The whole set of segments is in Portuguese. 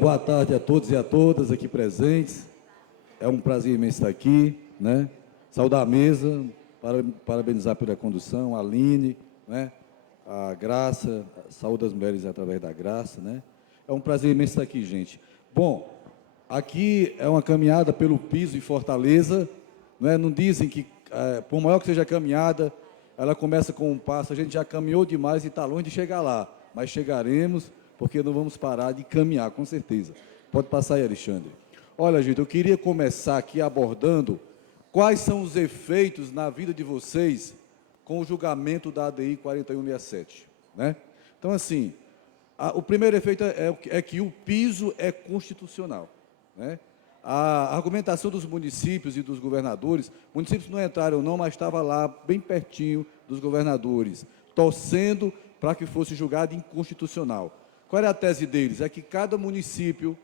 Boa tarde a todos e a todas aqui presentes. É um prazer imenso estar aqui, né? Saudar a mesa, parabenizar pela condução, a Aline, né? A Graça, a saúde das mulheres através da Graça, né? É um prazer imenso estar aqui, gente. Bom, aqui é uma caminhada pelo piso em Fortaleza, né? Não dizem que, por maior que seja a caminhada, ela começa com um passo, a gente já caminhou demais e está longe de chegar lá, mas chegaremos, porque não vamos parar de caminhar, com certeza. Pode passar aí, Alexandre. Olha, gente, eu queria começar aqui abordando quais são os efeitos na vida de vocês com o julgamento da ADI 4167, né? Então, assim, o primeiro efeito é que o piso é constitucional, né? A argumentação dos municípios e dos governadores, municípios não entraram não, mas estava lá bem pertinho dos governadores, torcendo para que fosse julgado inconstitucional. Qual era a tese deles? É que cada município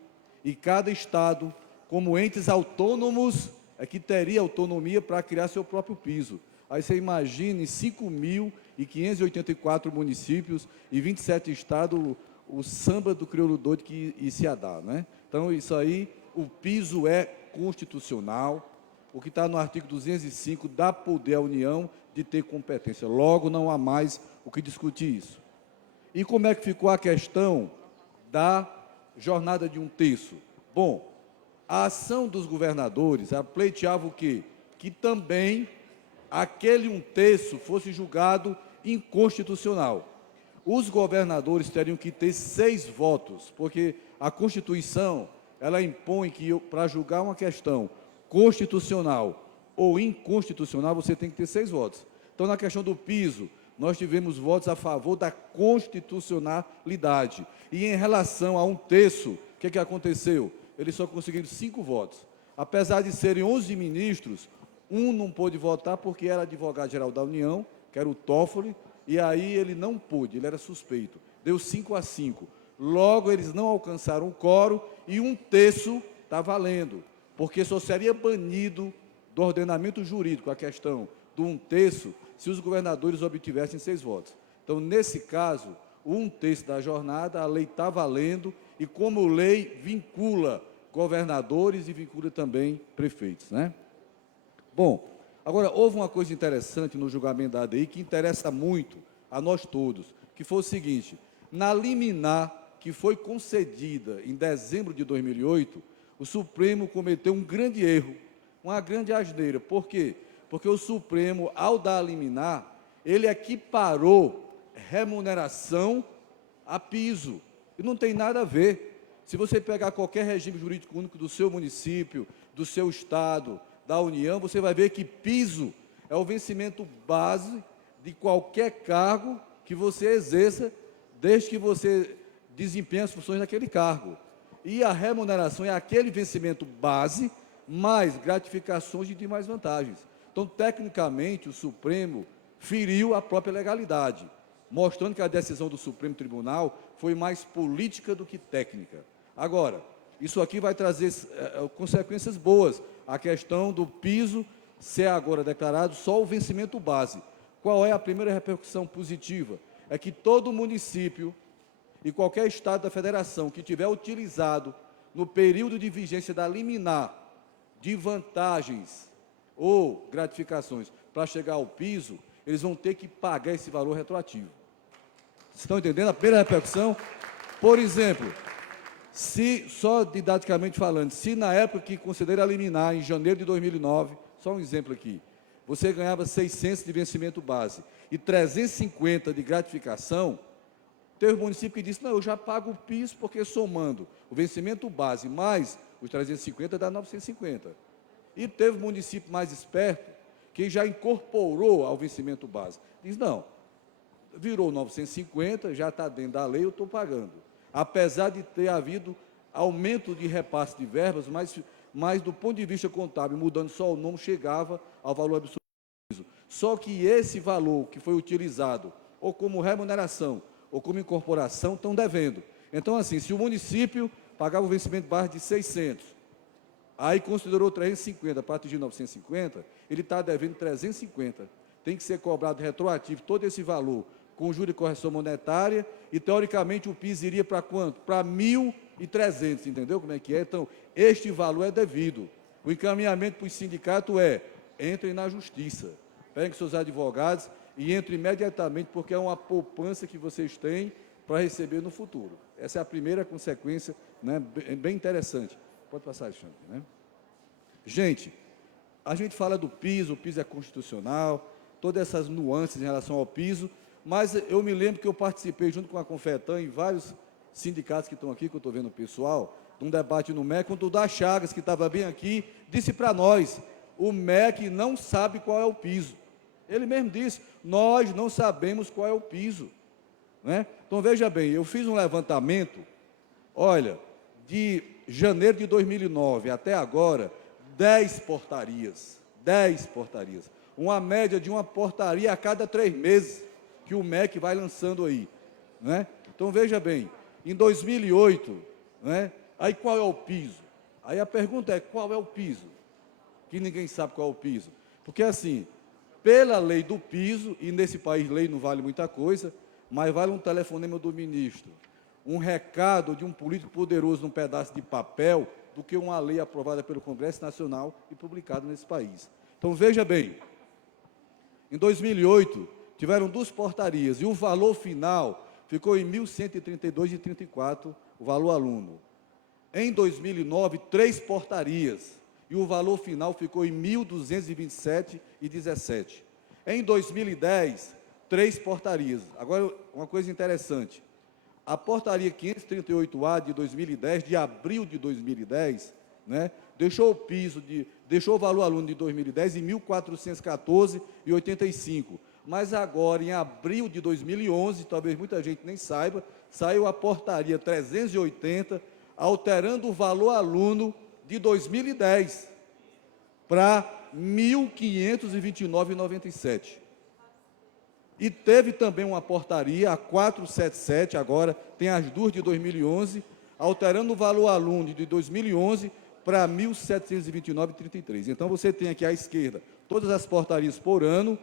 e cada estado, como entes autônomos, é que teria autonomia para criar seu próprio piso. Aí você imagine 5.584 municípios e 27 estados, o samba do crioulo doido que se ia dar, né? Então, isso aí, o piso é constitucional, o que está no artigo 205 dá poder à União de ter competência. Logo, não há mais o que discutir isso. E como é que ficou a questão da jornada de 1/3? Bom, a ação dos governadores pleiteava o quê? Que também aquele 1/3 fosse julgado inconstitucional. Os governadores teriam que ter 6 votos, porque a Constituição, ela impõe que para julgar uma questão constitucional ou inconstitucional, você tem que ter 6 votos. Então, na questão do piso, nós tivemos votos a favor da constitucionalidade. E em relação a 1/3, o que aconteceu? Eles só conseguiram 5 votos. Apesar de serem 11 ministros, um não pôde votar porque era advogado-geral da União, que era o Toffoli, e aí ele não pôde, ele era suspeito. Deu 5-5. Logo, eles não alcançaram o quórum e 1/3 está valendo, porque só seria banido do ordenamento jurídico a questão do 1/3 se os governadores obtivessem 6 votos. Então, nesse caso, o 1/3 da jornada, a lei está valendo, e como lei, vincula governadores e vincula também prefeitos, né? Bom, agora, houve uma coisa interessante no julgamento da ADI, que interessa muito a nós todos, que foi o seguinte: na liminar que foi concedida em dezembro de 2008, o Supremo cometeu um grande erro, uma grande asneira. Por quê? Porque o Supremo, ao dar a liminar, ele equiparou remuneração a piso. E não tem nada a ver. Se você pegar qualquer regime jurídico único do seu município, do seu estado, da União, você vai ver que piso é o vencimento base de qualquer cargo que você exerça, desde que você desempenhe as funções daquele cargo. E a remuneração é aquele vencimento base, mais gratificações e demais vantagens. Então, tecnicamente, o Supremo feriu a própria legalidade, mostrando que a decisão do Supremo Tribunal foi mais política do que técnica. Agora, isso aqui vai trazer consequências boas. A questão do piso ser agora declarado só o vencimento base. Qual é a primeira repercussão positiva? É que todo município e qualquer estado da federação que tiver utilizado no período de vigência da liminar de vantagens ou gratificações para chegar ao piso, eles vão ter que pagar esse valor retroativo. Vocês estão entendendo a primeira repercussão? Por exemplo, se, só didaticamente falando, se na época que considera a liminar, em janeiro de 2009, só um exemplo aqui, você ganhava 600 de vencimento base e 350 de gratificação, teve um município que disse: não, eu já pago o piso, porque somando o vencimento base mais os 350 dá 950. E teve um município mais esperto que já incorporou ao vencimento base. Diz: não, virou 950, já está dentro da lei, eu estou pagando. Apesar de ter havido aumento de repasse de verbas, mas do ponto de vista contábil, mudando só o nome, chegava ao valor absoluto. Só que esse valor que foi utilizado, ou como remuneração, ou como incorporação, estão devendo. Então, assim, se o município pagava o vencimento base de 600, aí considerou 350 para atingir 950, ele está devendo 350. Tem que ser cobrado retroativo todo esse valor com juros e correção monetária, e, teoricamente, o PIS iria para quanto? Para 1.300, entendeu como é que é? Então, este valor é devido. O encaminhamento para o sindicato é: entrem na justiça, peguem seus advogados e entrem imediatamente, porque é uma poupança que vocês têm para receber no futuro. Essa é a primeira consequência, né, bem interessante. Pode passar, Alexandre, né? Gente, a gente fala do piso, o piso é constitucional, todas essas nuances em relação ao piso, mas eu me lembro que eu participei junto com a Confetam e vários sindicatos que estão aqui, que eu estou vendo o pessoal, de um debate no MEC, quando o da Chagas, que estava bem aqui, disse para nós: o MEC não sabe qual é o piso. Ele mesmo disse: nós não sabemos qual é o piso, né? Então, veja bem, eu fiz um levantamento, olha, de janeiro de 2009 até agora, 10 portarias, uma média de uma portaria a cada 3 meses, que o MEC vai lançando aí, né? Então, veja bem, em 2008, né, aí qual é o piso? Aí a pergunta é: qual é o piso? Que ninguém sabe qual é o piso. Porque, assim, pela lei do piso, e nesse país lei não vale muita coisa, mas vale um telefonema do ministro, um recado de um político poderoso num pedaço de papel, do que uma lei aprovada pelo Congresso Nacional e publicada nesse país. Então, veja bem, em 2008, tiveram 2 portarias, e o valor final ficou em R$ 1.132,34, o valor aluno. Em 2009, 3 portarias, e o valor final ficou em R$ 1.227,17. Em 2010, 3 portarias. Agora, uma coisa interessante: a portaria 538A de 2010, de abril de 2010, né, deixou o valor aluno de 2010 em R$ 1.414,85. Mas agora, em abril de 2011, talvez muita gente nem saiba, saiu a portaria 380, alterando o valor aluno de 2010 para R$ 1.529,97. E teve também uma portaria, a 477, agora tem as 2 de 2011, alterando o valor aluno de 2011 para R$ 1.729,33. Então, você tem aqui à esquerda todas as portarias por ano,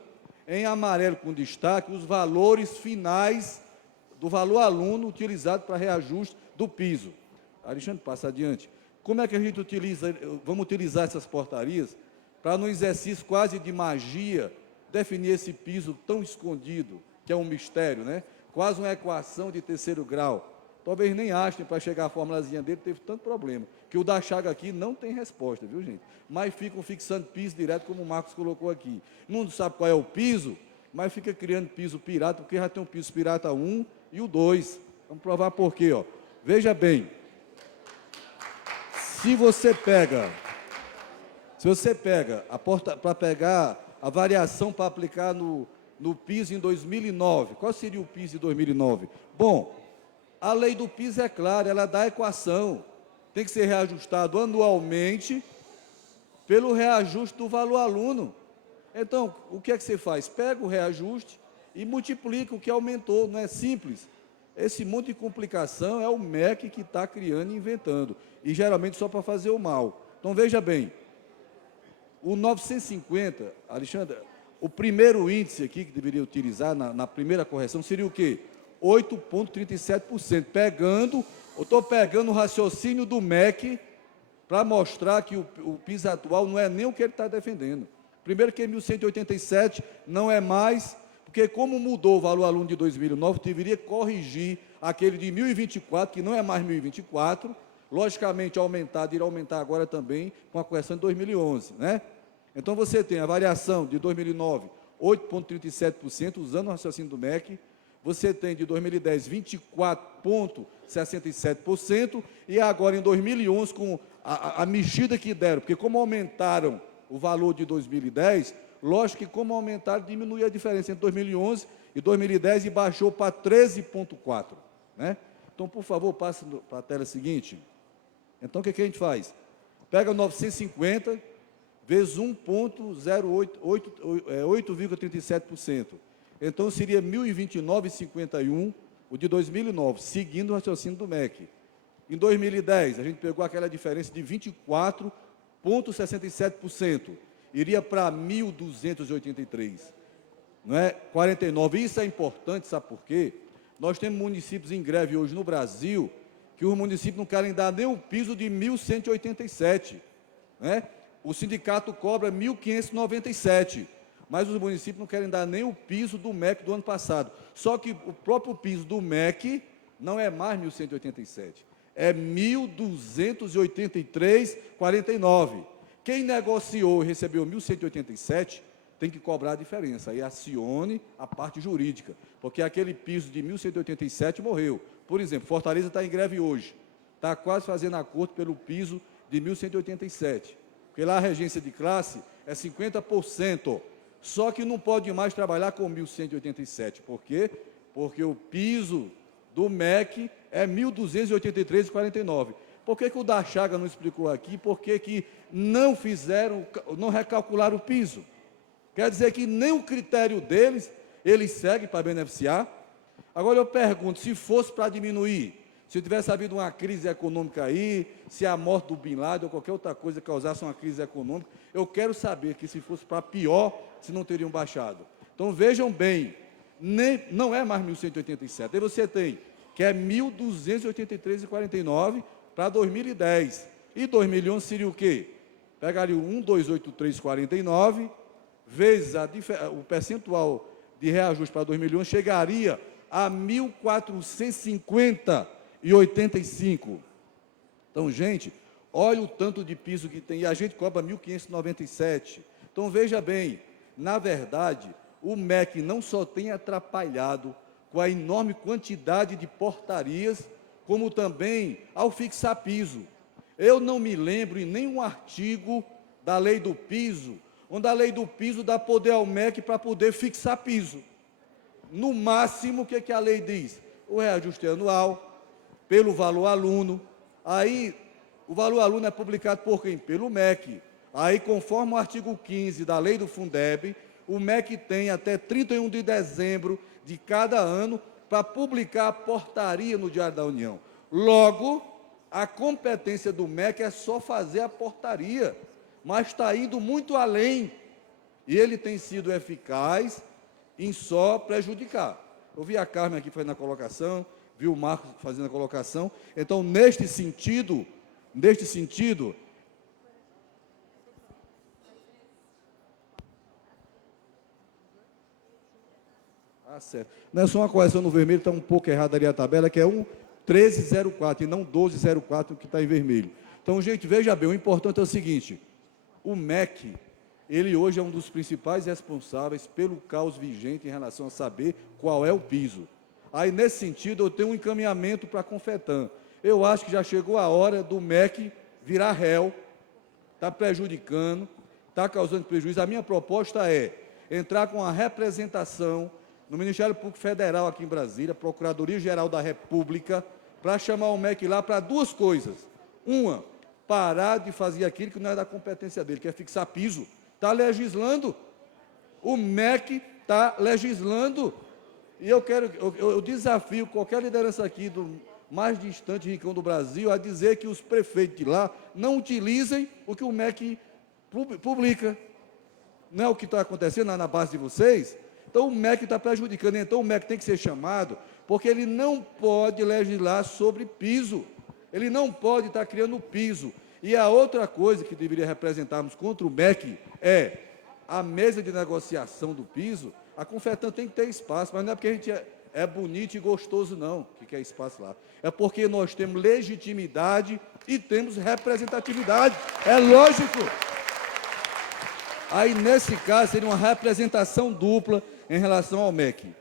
em amarelo com destaque os valores finais do valor aluno utilizado para reajuste do piso. Alexandre, passa adiante. Como é que a gente vamos utilizar essas portarias para, no exercício quase de magia, definir esse piso tão escondido, que é um mistério, né? Quase uma equação de 3º grau. Talvez nem Einstein, para chegar à formulazinha dele, teve tanto problema, que o da Chaga aqui não tem resposta, viu, gente? Mas ficam fixando piso direto, como o Marcos colocou aqui. Não sabe qual é o piso, mas fica criando piso pirata, porque já tem o piso pirata 1 e o 2. Vamos provar por quê, ó. Veja bem, se você pega para pegar a variação para aplicar no piso em 2009, qual seria o piso de 2009? Bom, a lei do piso é clara, ela dá a equação, tem que ser reajustado anualmente pelo reajuste do valor aluno. Então, o que é que você faz? Pega o reajuste e multiplica o que aumentou, não é simples. Esse monte de complicação é o MEC que está criando e inventando, e geralmente só para fazer o mal. Então, veja bem, o 950, Alexandre, o primeiro índice aqui que deveria utilizar na primeira correção seria o quê? 8,37%. Eu estou pegando o raciocínio do MEC para mostrar que o piso atual não é nem o que ele está defendendo. Primeiro que 1.187 não é mais, porque como mudou o valor aluno de 2009, deveria corrigir aquele de 1024, que não é mais 1024, logicamente irá aumentar agora também com a correção de 2011, né? Então, você tem a variação de 2009, 8,37%, usando o raciocínio do MEC. Você tem de 2010, 24,67%, e agora em 2011, com a mexida que deram, porque como aumentaram o valor de 2010, lógico que como aumentaram, diminuiu a diferença entre 2011 e 2010 e baixou para 13,4%, né? Então, por favor, passe para a tela seguinte. Então, o que a gente faz? Pega 950 vezes 8,37%. Então, seria 1.029,51 o de 2009, seguindo o raciocínio do MEC. Em 2010, a gente pegou aquela diferença de 24,67%. Iria para 1.283. não é? 49. Isso é importante, sabe por quê? Nós temos municípios em greve hoje no Brasil que os municípios não querem dar nem o piso de 1.187, né? O sindicato cobra 1.597, mas os municípios não querem dar nem o piso do MEC do ano passado. Só que o próprio piso do MEC não é mais 1.187, é 1.283,49. Quem negociou e recebeu 1.187 tem que cobrar a diferença. Aí acione a parte jurídica, porque aquele piso de 1.187 morreu. Por exemplo, Fortaleza está em greve hoje, está quase fazendo acordo pelo piso de 1.187, porque lá a regência de classe é 50%, só que não pode mais trabalhar com 1.187. Por quê? Porque o piso do MEC é 1.283,49. Por que o da Chaga não explicou aqui? Por que não recalcularam o piso? Quer dizer que nem o critério deles, eles seguem para beneficiar. Agora eu pergunto, se fosse para diminuir, se tivesse havido uma crise econômica aí, se a morte do Bin Laden ou qualquer outra coisa causasse uma crise econômica, eu quero saber que se fosse para pior, se não teriam baixado. Então vejam bem, não é mais 1.187, aí você tem que é 1.283,49 para 2010. E 2011 seria o quê? Pegaria o 1.283,49, vezes o percentual de reajuste para 2011, chegaria a 1.450,85. Então, gente, olha o tanto de piso que tem, e a gente cobra 1.597. Então, veja bem, na verdade, o MEC não só tem atrapalhado com a enorme quantidade de portarias, como também ao fixar piso. Eu não me lembro em nenhum artigo da lei do piso, onde a lei do piso dá poder ao MEC para poder fixar piso. No máximo, o que a lei diz? O reajuste anual, pelo valor aluno. Aí, o valor aluno é publicado por quem? Pelo MEC. Aí, conforme o artigo 15 da lei do Fundeb, o MEC tem até 31 de dezembro de cada ano para publicar a portaria no Diário da União. Logo, a competência do MEC é só fazer a portaria, mas está indo muito além. E ele tem sido eficaz em só prejudicar. Eu vi a Carmen aqui fazendo a colocação, vi o Marcos fazendo a colocação. Então, neste sentido, certo. Não é só uma correção no vermelho, está um pouco errada ali a tabela, que é 1304 e não 1204 que está em vermelho. Então, gente, veja bem, o importante é o seguinte, o MEC, ele hoje é um dos principais responsáveis pelo caos vigente em relação a saber qual é o piso. Aí, nesse sentido, eu tenho um encaminhamento para a Confetam. Eu acho que já chegou a hora do MEC virar réu, está prejudicando, está causando prejuízo. A minha proposta é entrar com a representação no Ministério Público Federal aqui em Brasília, Procuradoria-Geral da República, para chamar o MEC lá para duas coisas. Uma, parar de fazer aquilo que não é da competência dele, que é fixar piso. Está legislando. O MEC está legislando. E eu desafio qualquer liderança aqui do mais distante rincão do Brasil a dizer que os prefeitos de lá não utilizem o que o MEC publica. Não é o que está acontecendo na base de vocês? Então, o MEC está prejudicando. Então, o MEC tem que ser chamado, porque ele não pode legislar sobre piso. Ele não pode estar criando piso. E a outra coisa que deveria representarmos contra o MEC é a mesa de negociação do piso. A Confetam tem que ter espaço, mas não é porque a gente é bonito e gostoso, não, que quer espaço lá. É porque nós temos legitimidade e temos representatividade. É lógico. Aí, nesse caso, seria uma representação dupla em relação ao MEC.